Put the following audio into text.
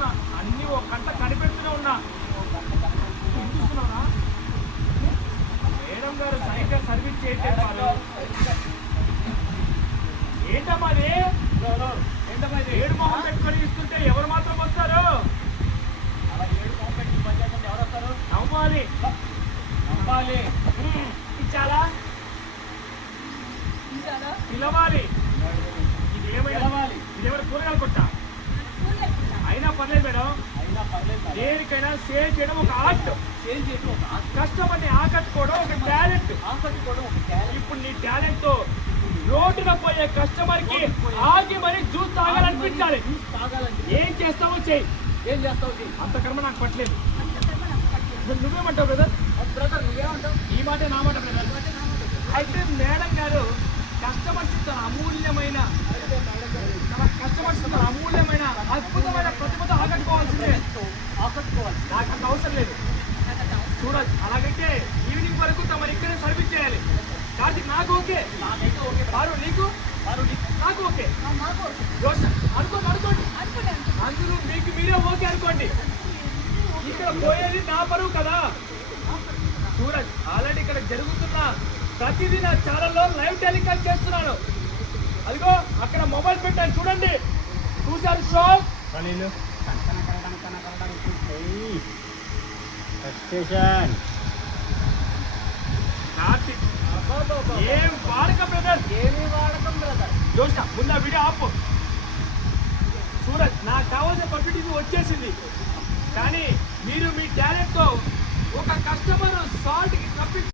చూస్తున్నా, అన్ని ఒక గంట కనిపెడుతూనే ఉన్నా. చూస్తున్నారా మేడం గారు సరిగ్గా సర్వీస్ చేయట్లేదు. ఏంటమ్మా అది? ఏంటమ్మా ఇది? 7 మొహం పెట్టుకొని ఇస్తుంటే ఎవరు మాత్రం వస్తారు? నవ్వాలి నవ్వాలి. ఇచ్చాలా? పిలవాలి. ఇదేమైనా కూరగాయలు కొట్టా? అయినా పర్లేదు మేడం, దేనికైనా సేల్ చేయడం ఒక ఆర్ట్. కస్టమర్ని ఆకట్టుకోవడం ఒక టాలెంట్. ఇప్పుడు నీ టాలెంట్ తో రోడ్డున పోయే కస్టమర్ కి ఆగి మరి జ్యూస్ తాగాలనిపించాలి. ఏం చేస్తావో చెయ్యి. అంత కర్మ నాకు పట్టలేదు. నువ్వేమంటావు బ్రదర్? నువ్వేమంటావు? ఈ మాట నా మాట బ్రదర్. అయితే మేడం గారు కస్టమర్స్ తన అమూల్యమైన అద్భుతమైన ప్రతిభతో ఆకట్టుకోవాల్సిందే. నాకు అంత అవసరం లేదు. చూడదు. అలాగైతే ఈవినింగ్ వరకు తమరు ఇక్కడే సర్వీస్ చేయాలి. కార్తీక్ నాకు ఓకే, పారు నీకు, నాకు ఓకే. అనుకోండి అందరూ మీకు మీరే ఓకే అనుకోండి. ఇక్కడ పోయేది నా పరువు కదా. చూడండి, ఆల్రెడీ ఇక్కడ జరుగుతున్న ప్రతిదీ నా ఛానల్లో లైవ్ టెలికాస్ట్ చేస్తున్నాను. అదిగో అక్కడ మొబైల్ పెట్టాను చూడండి. చూసారు షాక్? కార్తీక్ ఏం వాడకం బ్రదర్, జోష ముందు వీడియో ఆపు. సూరజ్, నాకు కావాల్సిన పబ్లిసిటీ వచ్చేసింది, కానీ మీరు మీ టాలెంట్ తో ఒక కస్టమర్ సాల్ట్ కి